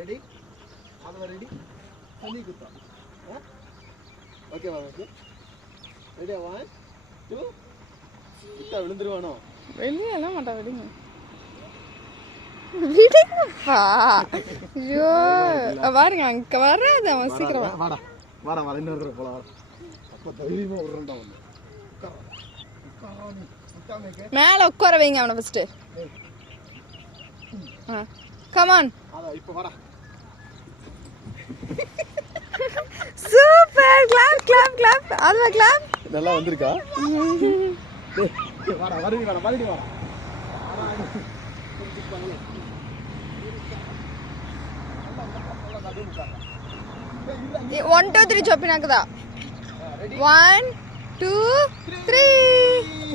ready மாதவா ready தண்ணி குத்தா ஓகேவா ஓகே ரெடியா 1 2 குத்தா விழுந்துருவானோ வெளியெல்லாம் மாட்டா விடுங்க விடுங்கப்பா ஐயோ பாருங்க அங்க வராது அவன் சீக்கிரம் வாடா வாடா வாடா இன்னொரு தடவை போலாம் அப்ப தைரியமா உருண்டா வந்து மேல உட்கார வைங்க அவனை ஃபர்ஸ்ட் கம் ஆன் அத இப்போ வாடா சூப்பர் கிளாப் கிளாப் கிளாப் அதுவா கிளாப் நல்லா வந்திருக்கா வாடா வரடி வாடா வரடி வாடா 1 2 3 చొప్పినాకదా 1 2 3